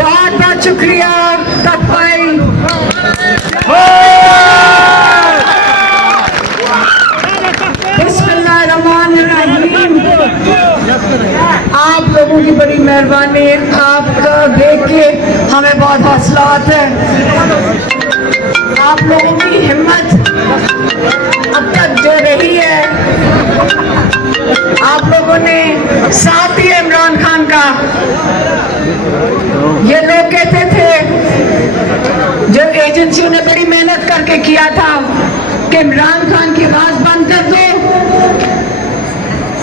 बहुत बहुत शुक्रिया तब भाई। बिस्मिल्लाहिर्रहमानिर्रहीम। आप लोगों की बड़ी मेहरबानी, आपका देख के हमें बहुत हौसला आता है। आप लोगों की हिम्मत अब तक जो रही है, आप लोगों ने साथ दिया इमरान खान का। ये लोग कहते थे, जो एजेंसियों ने बड़ी मेहनत करके किया था कि इमरान खान की आवाज बंद कर दो,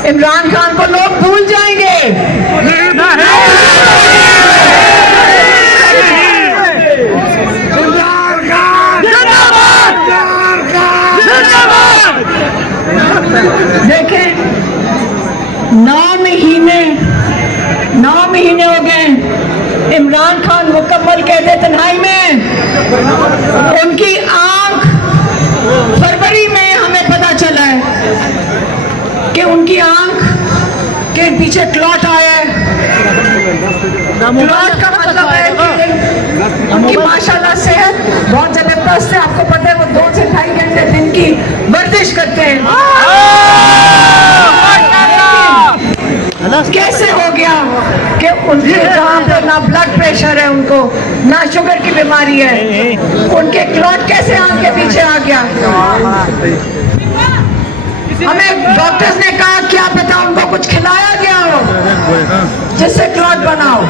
इमरान खान को लोग भूल जाएंगे। देखें, 9 महीने हो गए इमरान खान मुकम्मल कहते तन्हाई में। उनकी आंख फरवरी में हमें पता चला है कि उनकी आंख के पीछे क्लॉट आया है। क्लॉट का मतलब है कि उनकी माशाल्लाह सेहत बहुत जबरदस्त है। आपको पता है वो 2 से 2.5 घंटे दिन की वर्जिश करते हैं। कैसे हो गया कि उनके जहाँ पे ना ब्लड प्रेशर है, उनको ना शुगर की बीमारी है, उनके क्लॉट कैसे आंख के पीछे आ गया? हमें डॉक्टर्स ने कहा क्या पता उनको कुछ खिलाया गया हो जिससे क्लॉट बना हो।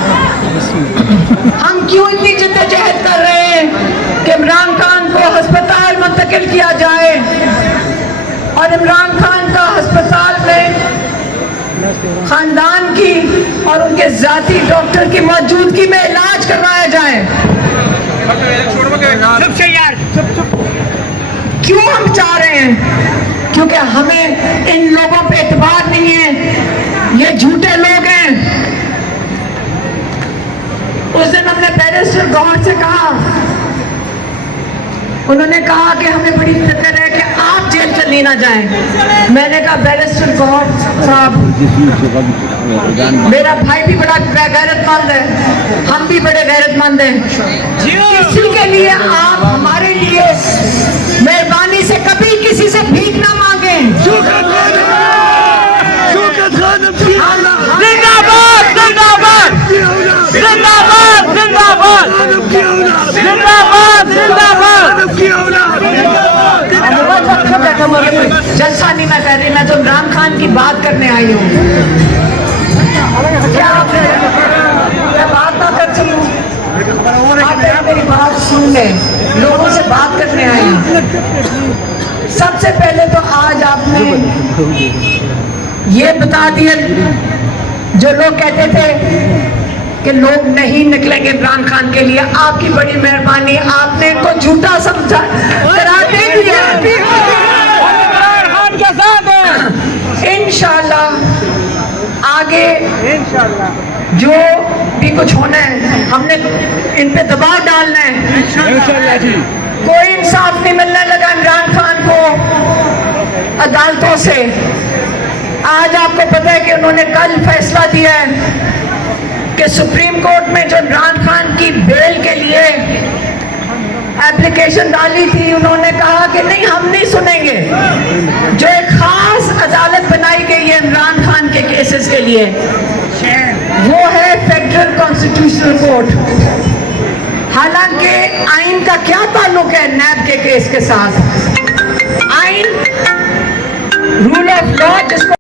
हम क्यों इतनी जिद्दोजहद कर रहे हैं कि इमरान खान को अस्पताल मुंतकिल किया जाए और इमरान खान का अस्पताल में खानदान की और उनके जाती डॉक्टर की मौजूदगी में इलाज करवाया जाए। क्यों हम चाह रहे हैं? क्योंकि हमें इन लोगों पे एतबार नहीं है, ये झूठे लोग हैं। उस दिन हमने बैरिस्टर गौहर से कहा, उन्होंने कहा कि हमें बड़ी फिक्र है कि आप जेल चली ना जाएं। मैंने कहा बैरिस्टर गौहर साहब, मेरा भाई भी बड़ा गैरतमंद है, हम भी बड़े गैरतमंद हैं, इसी के लिए आप हमारे लिए मेहरबानी से कभी किसी से भीख ना मांगें। जिंदाबाद जिंदाबाद जिंदाबाद जिंदाबाद जिंदाबाद जिंदाबाद। जलसा नहीं मैं कर रही, मैं तो इमरान खान की बात करने आई हूँ। क्या मैं बात ना कर सकूँ? आप मेरी बात सुन लें, लोगों से बात करने आई हूँ। सबसे पहले तो आज आपने ये बता दिया, जो लोग कहते थे कि लोग नहीं निकलेंगे इमरान खान के लिए, आपकी बड़ी मेहरबानी, आपने इनको झूठा समझा करा दे दिया। इंशाल्लाह आगे जो भी कुछ होना है, हमने इन पे दबाव डालना है। कोई इंसाफ नहीं मिलने लगा इमरान खान को अदालतों से। आज आपको पता है कि उन्होंने कल फैसला दिया है कि सुप्रीम कोर्ट में जो इमरान खान की बेल के लिए एप्लीकेशन डाली थी, उन्होंने कहा कि नहीं, हम नहीं सुनेंगे। जो एक खास अदालत बनाई गई है इमरान खान के केसेस के लिए, वो है फेडरल कॉन्स्टिट्यूशनल कोर्ट। हालांकि आइन का क्या ताल्लुक है नैब के केस के साथ? आइन रूल ऑफ लॉ जिसको